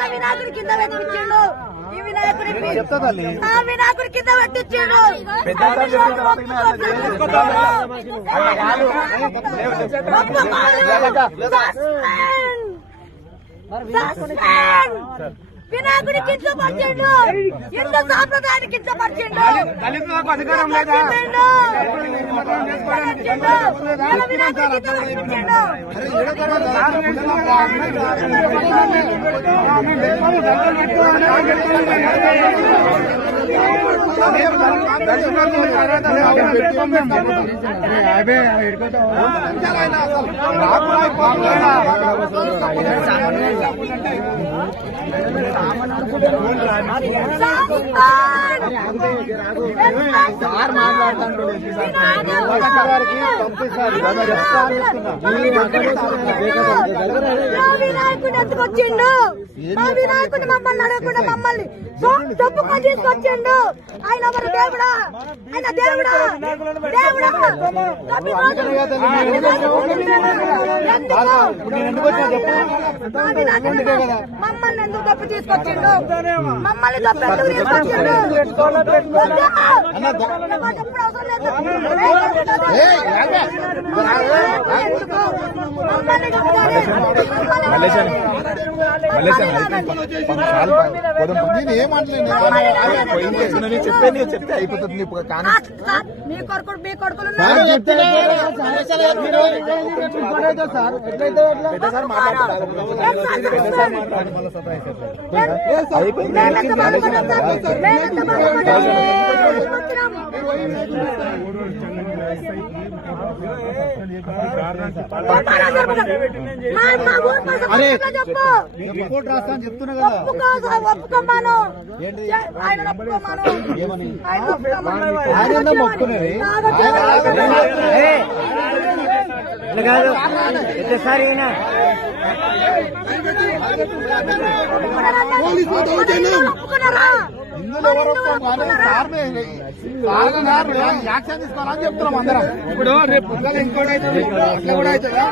వినాయకుడి కింద పెట్టించిండు ఈ వినాయకుడి కింద పెట్టించిండు వినాయకుడి కించపరిచిండు హిందూ సాంప్రదాయాన్ని కించపరిచిండు దళితులకు అధికారం లేదా వినాయకుడు ఎత్తుకొచ్చిండు మా వినాయకుడిని మమ్మల్ని అడగకుండా మమ్మల్ని తప్పుకొని తీసుకొచ్చిండు ఆయన ఎవరు దేవుడా ఆయన దేవుడా దేవుడా మమ్మల్ని ఎందుకు తప్పు తీసుకొచ్చిండు మమ్మల్ని తప్పు ఎందుకు తీసుకొచ్చిండు చెప్తే అయిపోతుంది మీ కొడుకులు రిపోర్ట్ రాస్తా అని చెప్తున్నా కదా ఒప్పుకోమాను ఆయన ఒప్పుకునేది యాక్షన్ తీసుకోవాలని చెప్తున్నాం అందరం. ఇప్పుడు రేపు ఇంకోటి అవుతుంది అట్లా కూడా అవుతుందా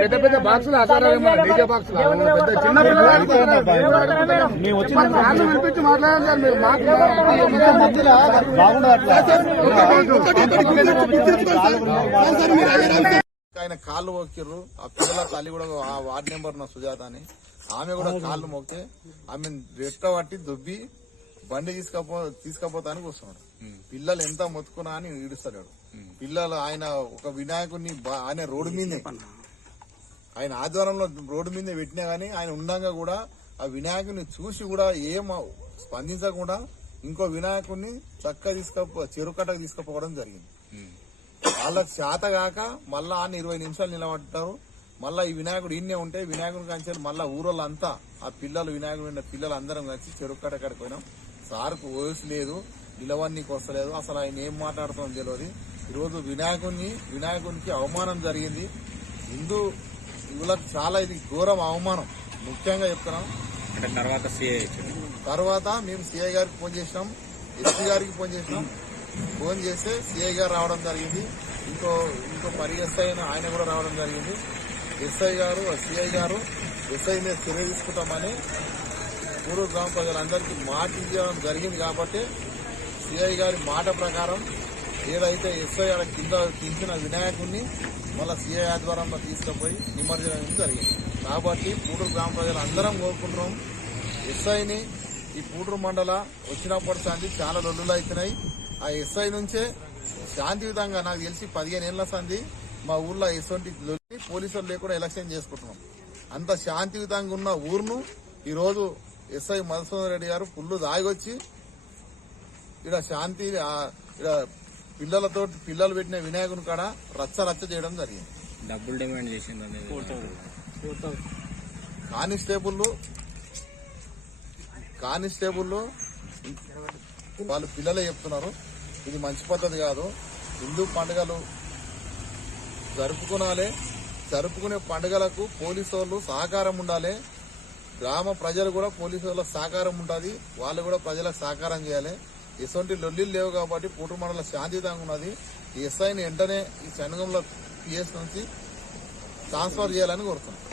పెద్ద పెద్ద బాక్సులు డీజే బాక్సులు పెద్ద చిన్న పిల్లలు వినిపించి మాట్లాడాలి సార్ మీరు ఆయన కాళ్ళు మొక్కిర్రు. ఆ పిల్లల తల్లి కూడా ఆ వార్డు నెంబర్ నా సుజాత అని ఆమె కూడా కాళ్ళు మొక్కితే ఆమె రెట్ట పట్టి దుబ్బి బండి తీసుకపోతానికి వస్తున్నాడు. పిల్లలు ఎంత మొత్తుకున్నా అని ఈడుస్తాడు పిల్లలు. ఆయన ఒక వినాయకుడిని ఆయన రోడ్డు మీదే ఆయన ఆధ్వర్యంలో రోడ్డు మీదే పెట్టినా గానీ ఆయన ఉండగా కూడా ఆ వినాయకుడిని చూసి కూడా ఏం స్పందించకుండా ఇంకో వినాయకుడిని చక్కగా చెరుకట్టకు తీసుకుపోవడం జరిగింది. వాళ్ళకి చేత కాక మళ్ళా ఆయన 20 నిమిషాలు నిలబడ్డారు. మళ్ళా ఈ వినాయకుడు ఇన్నే ఉంటే వినాయకుడిని కాంచారు. మళ్ళా ఊరోళ్ళంతా ఆ పిల్లలు వినాయకుడు పిల్లలు అందరం కలిసి చెరుకట్టకి పోయినాం. సార్కు వయసు లేదు, నిలవన్నీకి వస్తలేదు, అసలు ఆయన ఏం మాట్లాడుతామో తెలియదు. ఈరోజు వినాయకునికి అవమానం జరిగింది. హిందూ యువలకు చాలా ఇది ఘోరం అవమానం. ముఖ్యంగా చెప్తున్నాం. తర్వాత మేము సిఐ గారికి ఫోన్ చేసినాం, ఎస్పీ గారికి ఫోన్ చేసినాం. ఫోన్ చేస్తే సిఐ గారు రావడం జరిగింది. ఇంకో మరి ఎస్ఐ ఆయన కూడా రావడం జరిగింది. ఎస్ఐ గారు సిఐ గారు ఎస్ఐ మీద చర్య తీసుకుంటామని పూర్వ గ్రామ ప్రజలందరికీ మాట ఇవ్వడం జరిగింది. కాబట్టి సిఐ గారి మాట ప్రకారం ఏదైతే ఎస్ఐ కింద దించిన వినాయకుడిని మళ్ళీ సిఐ ఆధ్వర్యంలో తీసుకుపోయి నిమజ్జనం జరిగింది. కాబట్టి పూడూరు గ్రామ ప్రజలు అందరం కోరుకుంటున్నాం. ఎస్ఐని ఈ పూడూరు మండల వచ్చినప్పటి సంది చాలా లొల్లులు అవుతున్నాయి. ఆ ఎస్ఐ నుంచే శాంతియుతంగా నాకు తెలిసి 15 ఏళ్ల సంది మా ఊర్లో ఎటువంటి పోలీసులు లేకుండా ఎలక్షన్ చేసుకుంటున్నాం. అంత శాంతియుతంగా ఉన్న ఊరును ఈరోజు ఎస్ఐ మధుసూదన్ రెడ్డి గారు పుల్లు దాగొచ్చి ఇక్కడ శాంతి పిల్లలు పెట్టిన వినాయకుని కాడ రచ్చ చేయడం జరిగింది. డబ్బులు డిమాండ్ చేసింది. కానిస్టేబుల్ వాళ్ళు పిల్లలే చెప్తున్నారు. ఇది మంచి పద్ధతి కాదు. హిందూ పండుగలు జరుపుకునాలే. జరుపుకునే పండుగలకు పోలీసు వాళ్ళు సహకారం ఉండాలి. గ్రామ ప్రజలు కూడా పోలీసు వాళ్ళకి సహకారం ఉంటుంది. వాళ్ళు కూడా ప్రజలకు సహకారం చేయాలి. ఎటువంటి లొల్లిలు లేవు కాబట్టి పూటూరు మండలం శాంతియుతంగా ఉన్నది. ఈ ఎస్ఐని వెంటనే ఈ సంఘంలో పిఎస్ నుంచి ట్రాన్స్ఫర్ చేయాలని కోరుతున్నాం.